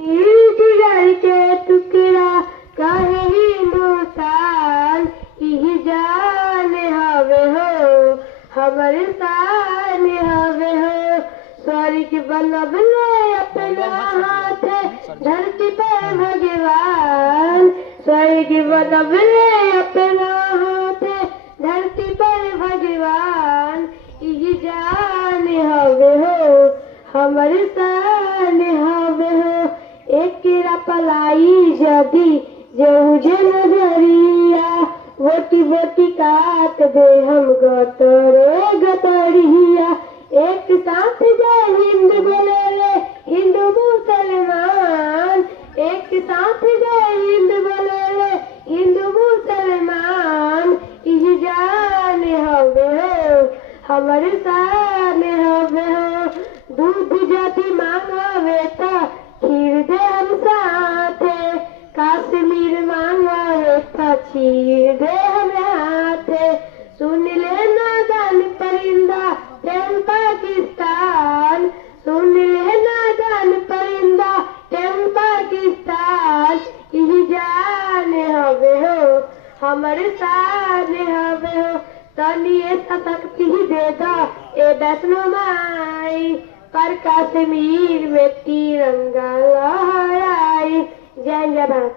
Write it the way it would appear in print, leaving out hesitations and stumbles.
के टुकड़ा कहे हिंदुस्तान यही जान हवे हो हमर शान हवे हो। स्वर्ग बनबले अपना हाथ धरती पर भगवान। स्वर्ग बनबले अपना हाथ धरती पर भगवान यही जान हवे हो हमर शान हवे हो। एक पलाई जदी जे नजरिया बोटी बोटी काट दे हम गतरे गतरिया। एक साथ जय हिंद बोले हिंदू मुसलमान। एक साथ जय हिंद बोले हिंदू मुसलमान यही जान हवे हो हमर शान हवे हो। दूध जदि मांगवे त खीर दे हम साथे। कश्मीर मांगवे त चीर दे हम हाथे। सुन ले नादान परिंदा टेम पाकिस्तान। सुन ले नादान परिंदा टेम पाकिस्तान यही जान हवे हो हमर शान हवे हो। तनिए शक्ति दे दा ए वैष्णो माई पर कश्मीर में तिरंगा लहराई। जय जय भारत।